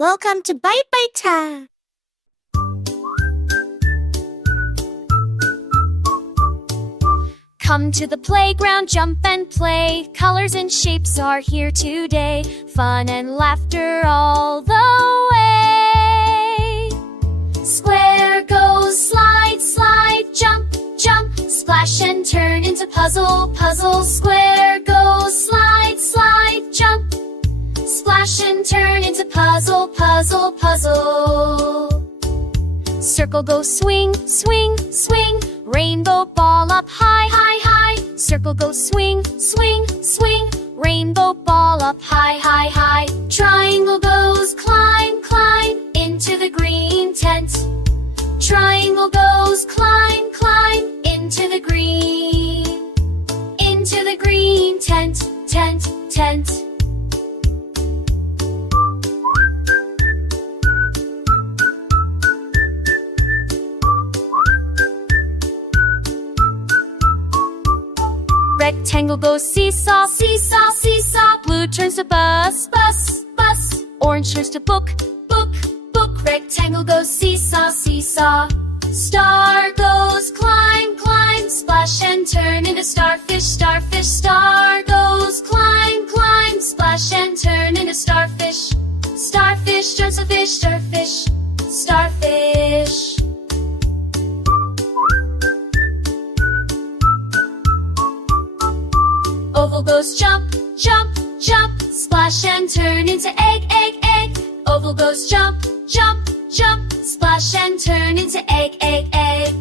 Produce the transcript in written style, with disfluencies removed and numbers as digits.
Welcome to Bite Bite Time. Come to the playground, jump and play. Colors and shapes are here today. Fun and laughter all the way. Square goes slide, slide, jump, jump. Splash and turn into puzzle, puzzle. Square goes slide, slide, jump. Splash and turn into puzzle, puzzle, puzzle. Circle goes swing, swing, swing. Rainbow ball up high, high, high. Circle goes swing, swing, swing. Rainbow ball up high, high, high. Triangle goes climb, climb into the green tent. Triangle goes climb, climb into the green tent, tent, tent. Rectangle goes seesaw, seesaw, seesaw. Blue turns to bus, bus, bus. Orange turns to book, book, book. Rectangle goes seesaw, seesaw. Star goes climb, climb. Splash and turn into starfish, starfish. Star goes climb, climb. Splash and turn into starfish. Starfish turns to fish, starfish, starfish. Oval goes jump, jump, jump. Splash and turn into egg, egg, egg. Oval goes jump, jump, jump. Splash and turn into egg, egg, egg.